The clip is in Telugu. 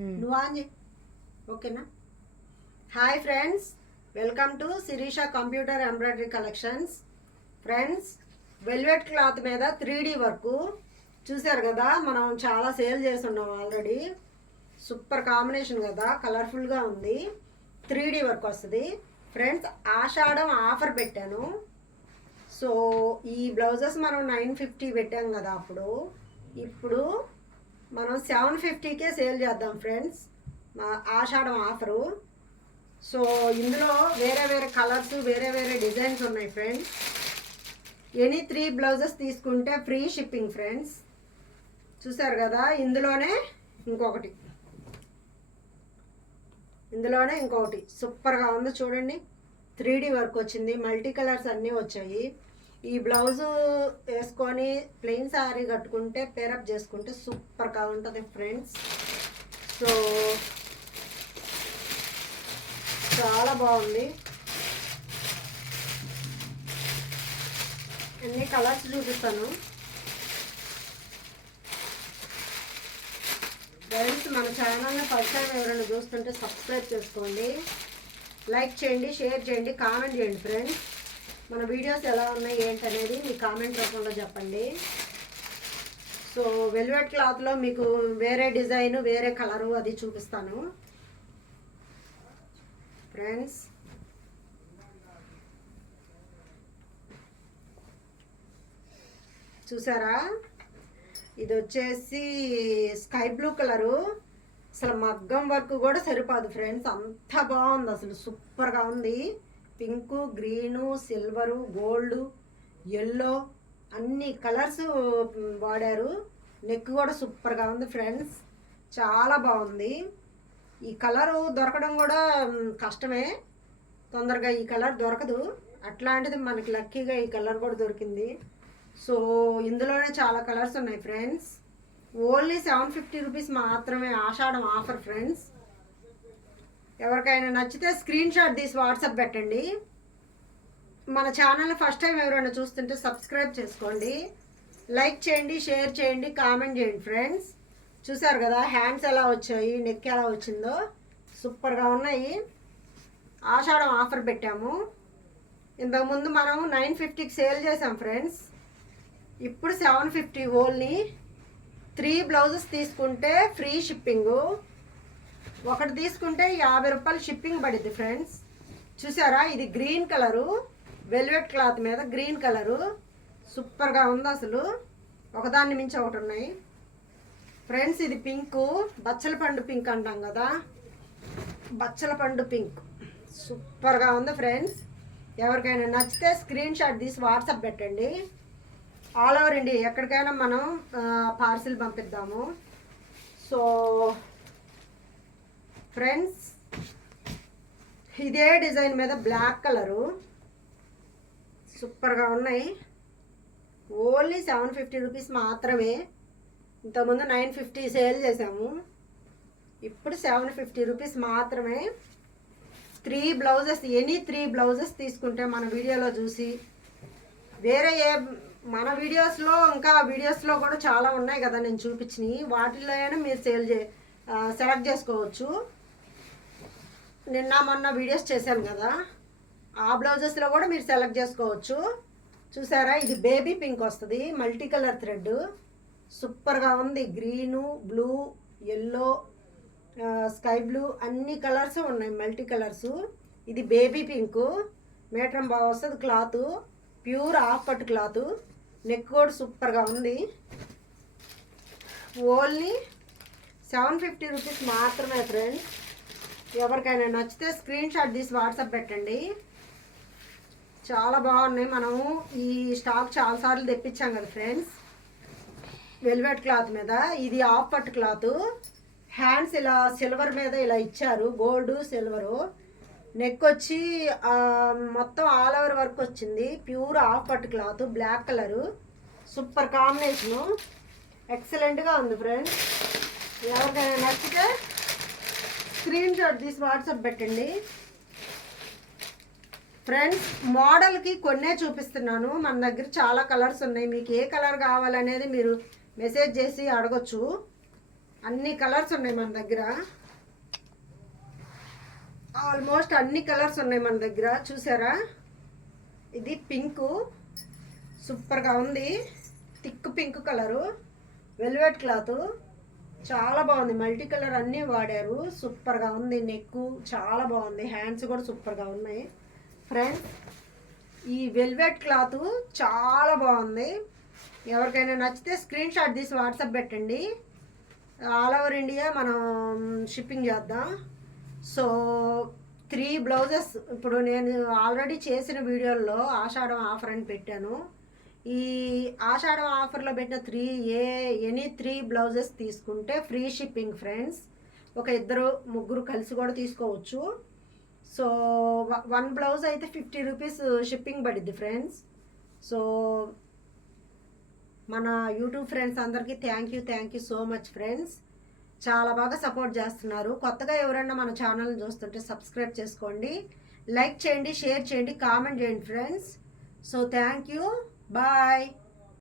Hmm. నువ్వు ఆన్ చేయి. ఓకేనా? Hi friends welcome to Sirisha computer embroidery collections friends velvet cloth మీద త్రీ డీ వర్క్ చూసారు కదా మనం చాలా సేల్ చేసి ఉన్నాం ఆల్రెడీ సూపర్ కాంబినేషన్ కదా కలర్ఫుల్గా ఉంది. త్రీ డీ వర్క్ వస్తుంది. ఫ్రెండ్స్ ఆషాఢం ఆఫర్ పెట్టాను. సో ఈ బ్లౌజెస్ మనం నైన్ ఫిఫ్టీ పెట్టాం కదా అప్పుడు. ఇప్పుడు మనం సెవెన్ ఫిఫ్టీకే సేల్ చేద్దాం ఫ్రెండ్స్. మా ఆషాఢం ఆఫరు. సో ఇందులో వేరే వేరే కలర్స్ వేరే వేరే డిజైన్స్ ఉన్నాయి ఫ్రెండ్స్. ఎనీ త్రీ బ్లౌజెస్ తీసుకుంటే ఫ్రీ షిప్పింగ్ ఫ్రెండ్స్. చూసారు కదా ఇందులోనే ఇంకొకటి. ఇందులోనే ఇంకొకటి. సూపర్గా ఉంది చూడండి. త్రీ వర్క్ వచ్చింది. మల్టీ కలర్స్ అన్నీ వచ్చాయి. ఈ బ్లౌజు వేసుకొని ప్లెయిన్ శారీ కట్టుకుంటే పేరప్ చేసుకుంటే సూపర్గా ఉంటుంది ఫ్రెండ్స్ సో చాలా బాగుంది. అన్ని కలర్స్ చూపిస్తాను? ఫ్రెండ్స్ మన ఛానల్ని ఫస్ట్ టైం ఎవరైనా చూస్తుంటే సబ్స్క్రైబ్ చేసుకోండి. లైక్ చేయండి షేర్ చేయండి కామెంట్ చేయండి ఫ్రెండ్స్ మన వీడియోస్ ఎలా ఉన్నాయి ఏంటనేది మీ కామెంట్ రూపంలో చెప్పండి. సో వెల్వెట్ క్లాత్లో మీకు వేరే డిజైన్ వేరే కలరు అది చూపిస్తాను. ఫ్రెండ్స్. చూసారా? ఇది వచ్చేసి స్కై బ్లూ కలరు. అసలు మగ్గం వర్క్ కూడా సరిపోదు ఫ్రెండ్స్. అంత బాగుంది అసలు. సూపర్గా ఉంది. Pink green silver gold yellow అన్ని కలర్స్ వాడారు. నెక్ కూడా సూపర్గా ఉంది ఫ్రెండ్స్. చాలా బాగుంది. ఈ కలరు దొరకడం కూడా కష్టమే. తొందరగా ఈ కలర్ దొరకదు. అట్లాంటిది మనకి లక్కీగా ఈ కలర్ కూడా దొరికింది. సో ఇందులోనే చాలా కలర్స్ ఉన్నాయి friends. Only seven fifty rupees మాత్రమే ఆషాఢం ఆఫర్ ఫ్రెండ్స్. ఎవరికైనా నచ్చితే స్క్రీన్ షాట్ తీసి వాట్సాప్ పెట్టండి. మన ఛానల్ ఫస్ట్ టైం ఎవరైనా చూస్తుంటే సబ్స్క్రైబ్ చేసుకోండి. లైక్ చేయండి షేర్ చేయండి కామెంట్ చేయండి ఫ్రెండ్స్ చూసారు కదా హ్యాండ్స్ ఎలా వచ్చాయి నెక్ ఎలా వచ్చిందో? సూపర్గా ఉన్నాయి. ఆషాఢం ఆఫర్ పెట్టాము. ఇంతకుముందు మనం నైన్ ఫిఫ్టీకి సేల్ చేసాం ఫ్రెండ్స్ ఇప్పుడు seven fifty only three blouses తీసుకుంటే ఫ్రీ షిప్పింగు ఒకటి తీసుకుంటే యాభై రూపాయలు షిప్పింగ్ పడుద్ది ఫ్రెండ్స్. చూసారా? ఇది గ్రీన్ కలరు. వెల్వెట్ క్లాత్ మీద గ్రీన్ కలరు. సూపర్గా ఉంది అసలు. ఒకదాన్ని మించి ఒకటి ఉన్నాయి. ఫ్రెండ్స్ ఇది పింకు. బచ్చల పండు పింక్ అంటాం కదా. బచ్చల పండు పింక్. సూపర్గా ఉంది ఫ్రెండ్స్. ఎవరికైనా నచ్చితే స్క్రీన్ షాట్ తీసి వాట్సాప్ పెట్టండి. ఆల్ ఓవర్ ఇండియా ఎక్కడికైనా మనం పార్సిల్ పంపిద్దాము. సో ఫ్రెండ్స్ ఇదే డిజైన్ మీద బ్లాక్ కలరు. సూపర్గా ఉన్నాయి. ఓన్లీ సెవెన్ ఫిఫ్టీ రూపీస్ మాత్రమే. ఇంతకుముందు నైన్ ఫిఫ్టీ సేల్ చేసాము ఇప్పుడు సెవెన్ ఫిఫ్టీ రూపీస్ మాత్రమే. Three blouses any three blouses తీసుకుంటే మన వీడియోలో చూసి. వేరే ఏ మన వీడియోస్లో ఇంకా వీడియోస్లో కూడా చాలా ఉన్నాయి కదా నేను చూపించినవి. వాటిలో అయినా మీరు సేల్ చే సెలెక్ట్ చేసుకోవచ్చు. నిన్న మొన్న వీడియోస్ చేశాను కదా. ఆ బ్లౌజెస్లో కూడా మీరు సెలెక్ట్ చేసుకోవచ్చు. చూసారా? ఇది బేబీ పింక్ వస్తుంది. మల్టీ కలర్ థ్రెడ్ సూపర్గా ఉంది green blue yellow sky blue అన్ని కలర్స్ ఉన్నాయి. మల్టీ కలర్స్ ఇది బేబీ పింక్ మీటరం బాగా వస్తుంది. క్లాత్ ప్యూర్ హాఫ్ పట్టు క్లాత్ నెక్ కూడా సూపర్గా ఉంది. ఓన్లీ సెవెన్ ఫిఫ్టీ రూపీస్ మాత్రమే ఫ్రెండ్స్ ఎవరికైనా నచ్చితే స్క్రీన్ షాట్ తీసి వాట్సాప్ పెట్టండి. చాలా బాగున్నాయి మనము. ఈ స్టాక్ చాలాసార్లు తెప్పించాం కదా ఫ్రెండ్స్. వెల్వెట్ క్లాత్ మీద. ఇది ఆఫ్ పట్టు క్లాత్. హ్యాండ్స్ ఇలా సిల్వర్ మీద ఇలా ఇచ్చారు. Gold silver. నెక్ వచ్చి మొత్తం ఆల్ ఓవర్ వర్క్ వచ్చింది. ప్యూర్ ఆఫ్ పట్టు cloth. Black colour. Super combination. ఎక్సలెంట్గా ఉంది ఫ్రెండ్స్. ఎవరికైనా నచ్చితే స్క్రీన్ షాట్ తీసి వాట్సాప్ పెట్టండి. ఫ్రెండ్స్ మోడల్కి కొన్నే చూపిస్తున్నాను. మన దగ్గర చాలా కలర్స్ ఉన్నాయి. మీకు ఏ కలర్ కావాలనేది మీరు మెసేజ్ చేసి అడగొచ్చు. అన్ని కలర్స్ ఉన్నాయి మన దగ్గర. ఆల్మోస్ట్ అన్ని కలర్స్ ఉన్నాయి మన దగ్గర. చూసారా? ఇది పింకు సూపర్గా ఉంది. Thick pink colour velvet cloth చాలా బాగుంది. మల్టీ కలర్ అన్నీ వాడారు. సూపర్గా ఉంది నెక్. చాలా బాగుంది. హ్యాండ్స్ కూడా సూపర్గా ఉన్నాయి. ఫ్రెండ్స్ ఈ వెల్వెట్ క్లాత్ చాలా బాగుంది. ఎవరికైనా నచ్చితే స్క్రీన్ షాట్ తీసి వాట్సాప్ పెట్టండి. ఆల్ ఓవర్ ఇండియా మనం షిప్పింగ్ చేద్దాం. So three blouses. ఇప్పుడు నేను ఆల్రెడీ చేసిన వీడియోల్లో ఆషాఢం ఆఫర్ అని పెట్టాను. ఈ ఆషాఢం ఆఫర్లో పెట్టిన త్రీ ఏ ఎనీ త్రీ బ్లౌజెస్ తీసుకుంటే ఫ్రీ షిప్పింగ్ ఫ్రెండ్స్. ఒక ఇద్దరు ముగ్గురు కలిసి కూడా తీసుకోవచ్చు. సో వన్ బ్లౌజ్ అయితే ఫిఫ్టీ రూపీస్ షిప్పింగ్ పడిద్ది ఫ్రెండ్స్. సో మన యూట్యూబ్ ఫ్రెండ్స్ అందరికీ thank you thank you so much friends. చాలా బాగా సపోర్ట్ చేస్తున్నారు. కొత్తగా ఎవరైనా మన ఛానల్ని చూస్తుంటే సబ్స్క్రైబ్ చేసుకోండి. లైక్ చేయండి షేర్ చేయండి కామెంట్ చేయండి friends. So thank you. Bye!